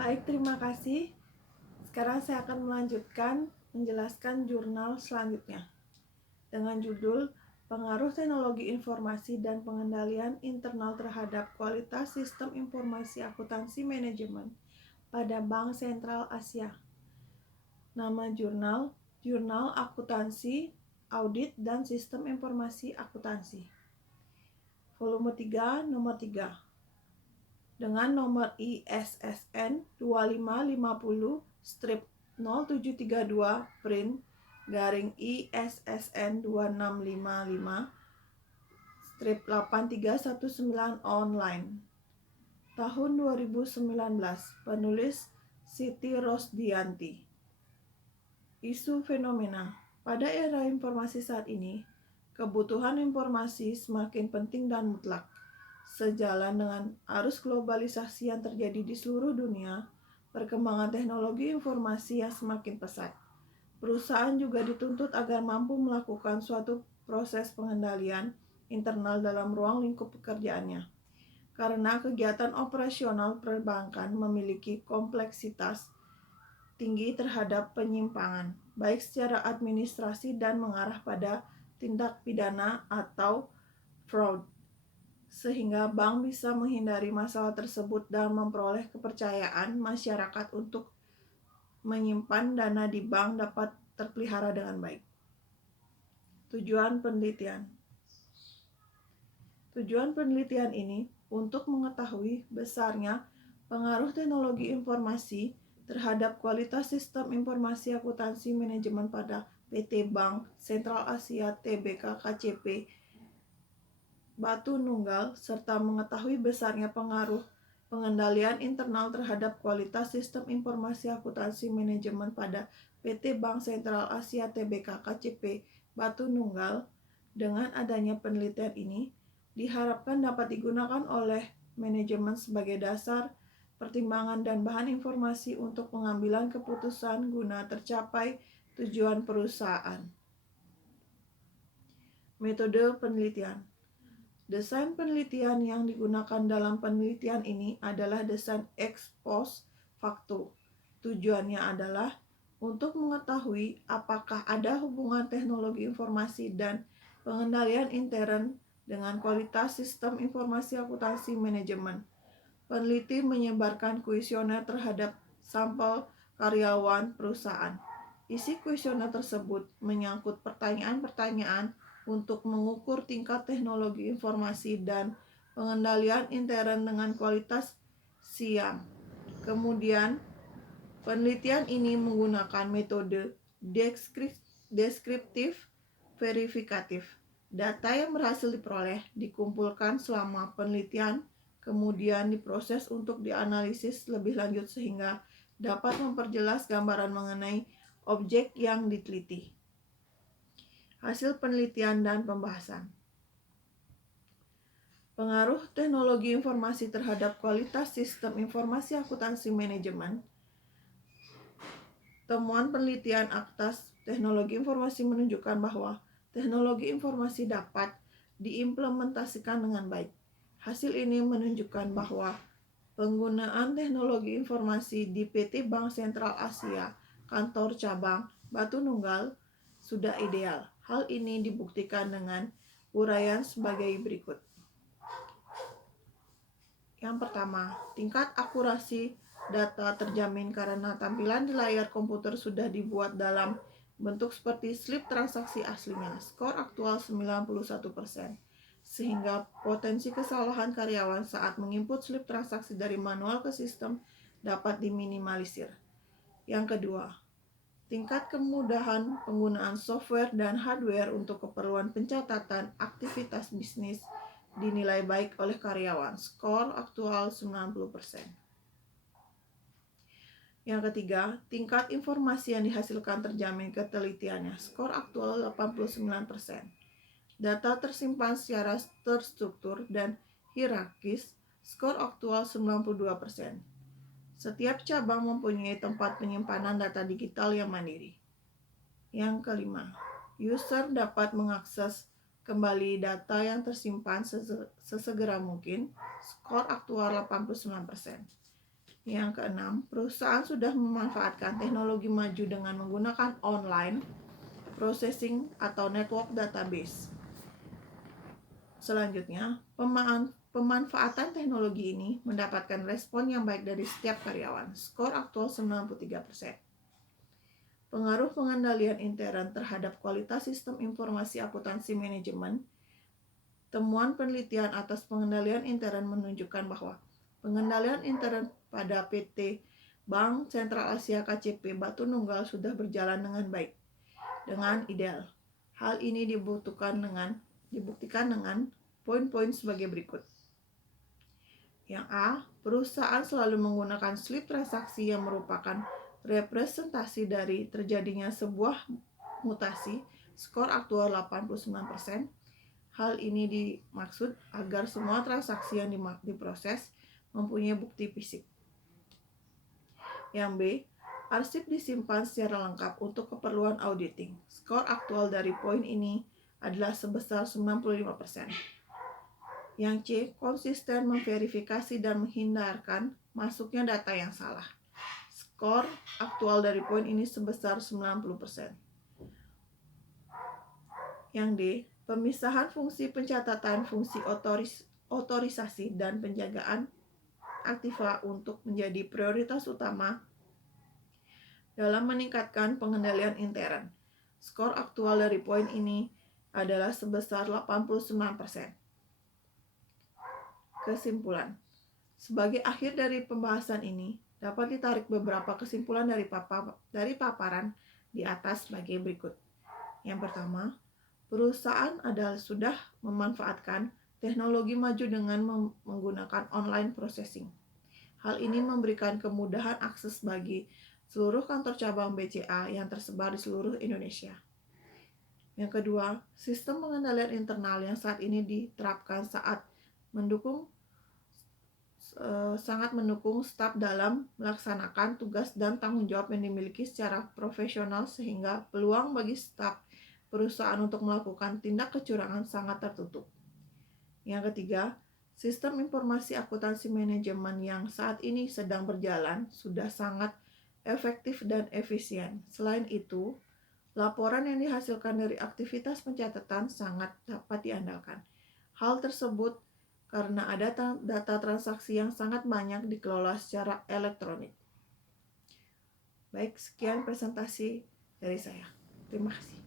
Baik, terima kasih. Sekarang saya akan melanjutkan menjelaskan jurnal selanjutnya dengan judul Pengaruh Teknologi Informasi dan Pengendalian Internal Terhadap Kualitas Sistem Informasi Akuntansi Manajemen pada Bank Sentral Asia. Nama jurnal, Jurnal Akuntansi, Audit dan Sistem Informasi Akuntansi. Volume 3, nomor 3. Dengan nomor ISSN 2550-0732 print garing ISSN 2655-8319 online. Tahun 2019. Penulis Siti Rosdianti. Isu fenomena. Pada era informasi saat ini, kebutuhan informasi semakin penting dan mutlak. Sejalan dengan arus globalisasi yang terjadi di seluruh dunia, perkembangan teknologi informasi yang semakin pesat. Perusahaan juga dituntut agar mampu melakukan suatu proses pengendalian internal dalam ruang lingkup pekerjaannya. Karena kegiatan operasional perbankan memiliki kompleksitas tinggi terhadap penyimpangan, baik secara administrasi dan mengarah pada tindak pidana atau fraud, sehingga bank bisa menghindari masalah tersebut dan memperoleh kepercayaan masyarakat untuk menyimpan dana di bank dapat terpelihara dengan baik. Tujuan penelitian. Tujuan penelitian ini untuk mengetahui besarnya pengaruh teknologi informasi terhadap kualitas sistem informasi akuntansi manajemen pada PT Bank Sentral Asia Tbk KCP Batu Nunggal, serta mengetahui besarnya pengaruh pengendalian internal terhadap kualitas sistem informasi akuntansi manajemen pada PT Bank Sentral Asia Tbk KCP Batu Nunggal. Dengan adanya penelitian ini, diharapkan dapat digunakan oleh manajemen sebagai dasar pertimbangan dan bahan informasi untuk pengambilan keputusan guna tercapai tujuan perusahaan. Metode penelitian. Desain penelitian yang digunakan dalam penelitian ini adalah desain ex post facto. Tujuannya adalah untuk mengetahui apakah ada hubungan teknologi informasi dan pengendalian intern dengan kualitas sistem informasi akuntansi manajemen. Peneliti menyebarkan kuesioner terhadap sampel karyawan perusahaan. Isi kuesioner tersebut menyangkut pertanyaan-pertanyaan untuk mengukur tingkat teknologi informasi dan pengendalian intern dengan kualitas SIAM. Kemudian, penelitian ini menggunakan metode deskriptif verifikatif. Data yang berhasil diperoleh dikumpulkan selama penelitian, kemudian diproses untuk dianalisis lebih lanjut sehingga dapat memperjelas gambaran mengenai objek yang diteliti. Hasil penelitian dan pembahasan. Pengaruh teknologi informasi terhadap kualitas sistem informasi akuntansi manajemen. Temuan penelitian atas teknologi informasi menunjukkan bahwa teknologi informasi dapat diimplementasikan dengan baik. Hasil ini menunjukkan bahwa penggunaan teknologi informasi di PT Bank Sentral Asia, kantor cabang Batu Nunggal, sudah ideal. Hal ini dibuktikan dengan uraian sebagai berikut. Yang pertama, tingkat akurasi data terjamin karena tampilan di layar komputer sudah dibuat dalam bentuk seperti slip transaksi aslinya. Skor aktual 91%, sehingga potensi kesalahan karyawan saat menginput slip transaksi dari manual ke sistem dapat diminimalisir. Yang kedua, tingkat kemudahan penggunaan software dan hardware untuk keperluan pencatatan aktivitas bisnis dinilai baik oleh karyawan. Skor aktual 90%. Yang ketiga, tingkat informasi yang dihasilkan terjamin ketelitiannya. Skor aktual 89%. Data tersimpan secara terstruktur dan hierarkis. Skor aktual 92%. Setiap cabang mempunyai tempat penyimpanan data digital yang mandiri. Yang kelima, user dapat mengakses kembali data yang tersimpan sesegera mungkin. Skor aktual 89%. Yang keenam, perusahaan sudah memanfaatkan teknologi maju dengan menggunakan online processing atau network database. Selanjutnya, pemanfaatan teknologi ini mendapatkan respon yang baik dari setiap karyawan. Skor aktual 93%. Pengaruh pengendalian intern terhadap kualitas sistem informasi akuntansi manajemen. Temuan penelitian atas pengendalian intern menunjukkan bahwa pengendalian intern pada PT Bank Sentral Asia KCP Batu Nunggal sudah berjalan dengan baik, dengan ideal. Hal ini dibuktikan dengan poin-poin sebagai berikut. Yang A, perusahaan selalu menggunakan slip transaksi yang merupakan representasi dari terjadinya sebuah mutasi. Skor aktual 89%. Hal ini dimaksud agar semua transaksi yang diproses mempunyai bukti fisik. Yang B, arsip disimpan secara lengkap untuk keperluan auditing. Skor aktual dari poin ini adalah sebesar 95%. Yang C, konsisten memverifikasi dan menghindarkan masuknya data yang salah. Skor aktual dari poin ini sebesar 90%. Yang D, pemisahan fungsi pencatatan, fungsi otorisasi, dan penjagaan aktiva untuk menjadi prioritas utama dalam meningkatkan pengendalian intern. Skor aktual dari poin ini adalah sebesar 89%. Kesimpulan. Sebagai akhir dari pembahasan ini, dapat ditarik beberapa kesimpulan dari paparan di atas sebagai berikut. Yang pertama, perusahaan sudah memanfaatkan teknologi maju dengan menggunakan online processing. Hal ini memberikan kemudahan akses bagi seluruh kantor cabang BCA yang tersebar di seluruh Indonesia. Yang kedua, sistem pengendalian internal yang saat ini diterapkan sangat mendukung staf dalam melaksanakan tugas dan tanggung jawab yang dimiliki secara profesional, sehingga peluang bagi staf perusahaan untuk melakukan tindak kecurangan sangat tertutup. Yang ketiga, sistem informasi akuntansi manajemen yang saat ini sedang berjalan sudah sangat efektif dan efisien. Selain itu, laporan yang dihasilkan dari aktivitas pencatatan sangat dapat diandalkan. Hal tersebut karena ada data transaksi yang sangat banyak dikelola secara elektronik. Baik, sekian presentasi dari saya. Terima kasih.